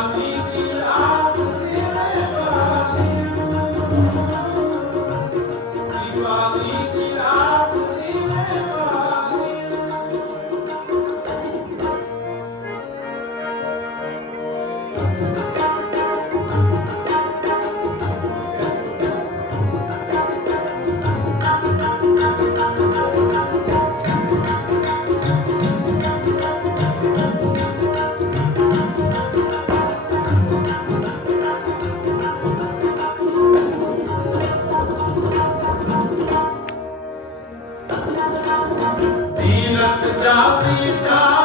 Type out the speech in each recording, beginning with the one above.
Amen. ਜਾਪੀ Jaap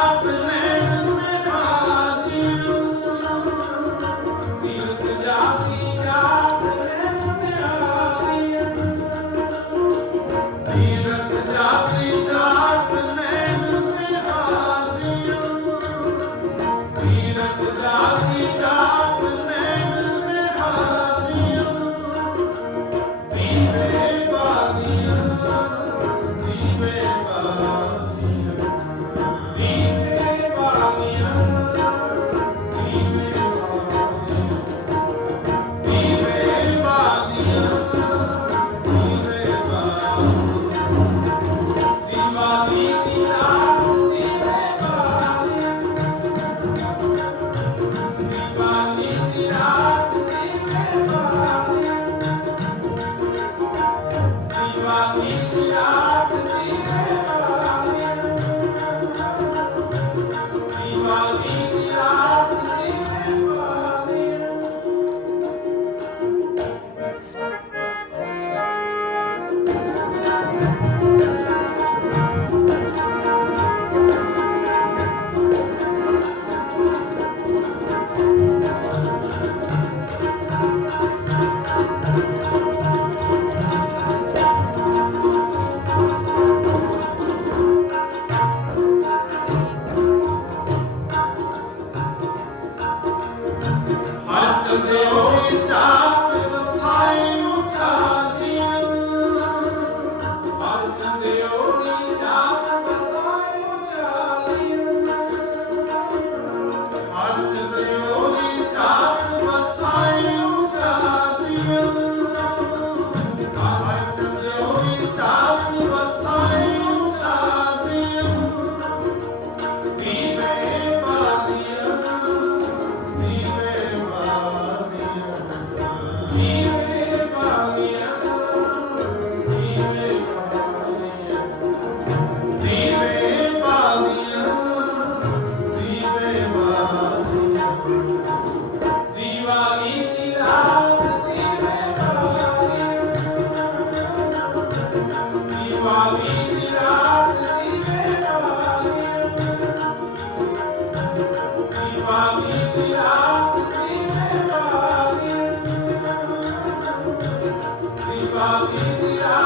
Hallelujah.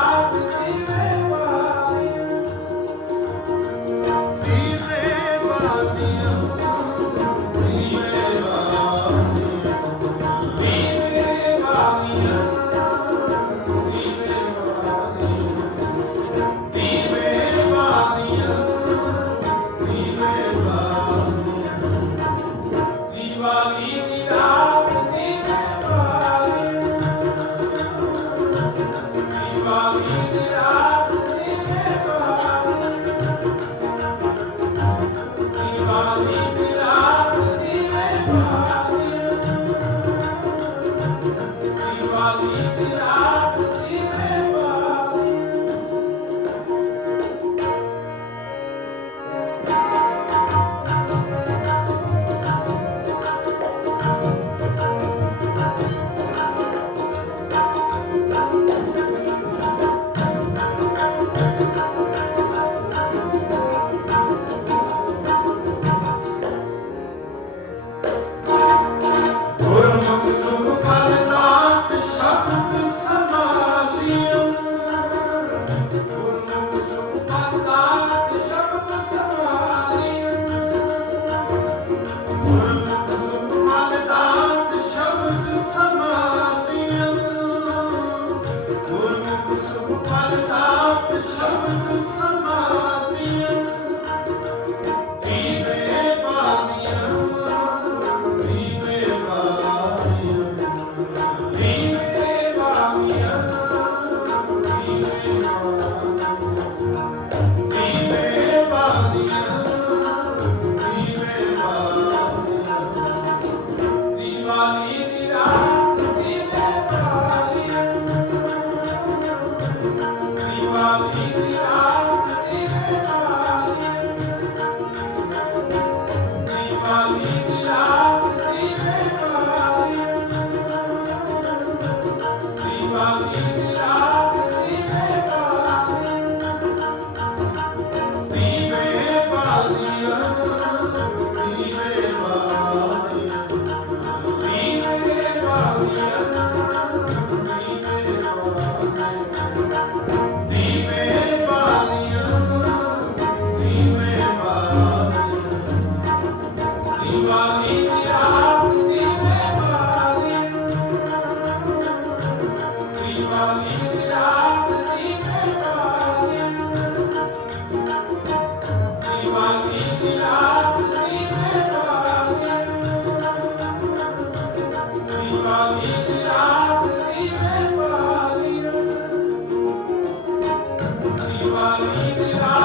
Maritima.